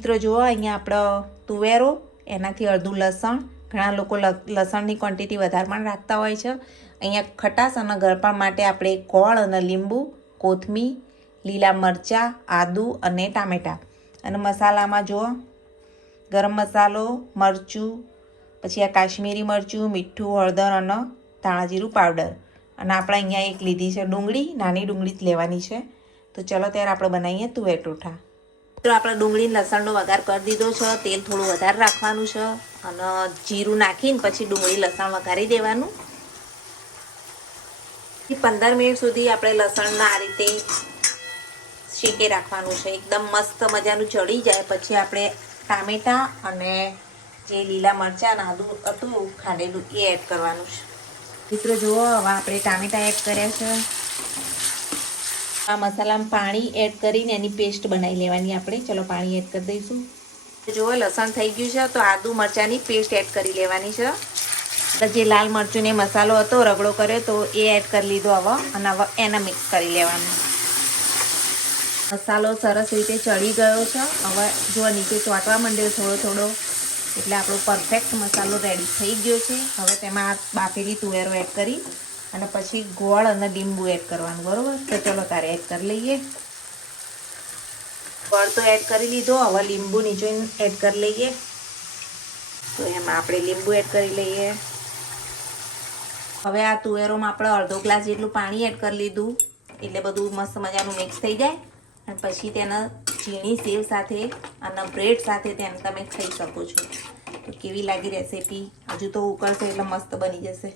મિત્રો જુઓ અહીંયા આપણો તુવેરો, એનાથી અડધું લસણ. ઘણા લોકો લસણની ક્વોન્ટિટી વધારે પણ રાખતા હોય છે. અહીંયા ખટાશ અને ગળપણ માટે આપણે ગોળ અને લીંબુ, કોથમીર, લીલા મરચાં, આદુ અને ટામેટાં. અને મસાલામાં જુઓ ગરમ મસાલો, મરચું, પછી આ કાશ્મીરી મરચું, મીઠું, હળદર અને ધાણા જીરું પાવડર. અને આપણે અહીંયા એક લીધી છે ડુંગળી, નાની ડુંગળી જ લેવાની છે. તો ચલો ત્યારે આપણે બનાવીએ તુવેર ટોઠા. તો આપણે ડુંગળી લસણનો વઘાર કરી દીધો છે. તેલ થોડું વધારે રાખવાનું છે અને જીરું નાખીને પછી ડુંગળી લસણ વઘારી દેવાનું. 15 મિનિટ સુધી આપણે લસણના આ રીતે શેકી રાખવાનું છે. એકદમ મસ્ત મજાનું ચડી જાય પછી આપણે ટામેટાં અને જે લીલા મરચાં અને આદું હતું ખાંડેલું એ એડ કરવાનું છે. મિત્રો જુઓ હવે આપણે ટામેટાં એડ કર્યા છે. આ મસાલામાં પાણી એડ કરીને એની પેસ્ટ બનાવી લેવાની આપણે. ચલો પાણી એડ કરી દઈશું. જુઓ લસણ થઈ ગયું છે તો આદુ મરચાંની પેસ્ટ એડ કરી લેવાની છે. જે લાલ મરચુંને મસાલો હતો રગડો કર્યો તો એ એડ કરી લીધો હવે. અને હવે એને મિક્સ કરી લેવાનું. મસાલો સરસ રીતે ચડી ગયો છે. હવે જો નીચે ચોંટવા માંડ્યો થોડો થોડો, એટલે આપણો પરફેક્ટ મસાલો રેડી થઈ ગયો છે. હવે તેમાં બાફેલી તુવેરો એડ કરી અને પછી ગોળ અને લીંબુ એડ કરવાનું, બરોબર? તો ચલો તારે એડ કરી લઈએ. ગોળ તો એડ કરી લીધો, હવે લીંબુ નીચે એડ કરી લઈએ. તો એમાં આપણે લીંબુ એડ કરી લઈએ. હવે આ તુવેરોમાં આપણે અડધો ગ્લાસ જેટલું પાણી એડ કરી લીધું, એટલે બધું મસ્ત મજાનું મિક્સ થઈ જાય. અને પછી તેના ઝીણી સેવ સાથે અને બ્રેડ સાથે તેને તમે ખાઈ શકો છો. તો કેવી લાગી રેસીપી? હજુ તો ઉકળશે એટલે મસ્ત બની જશે.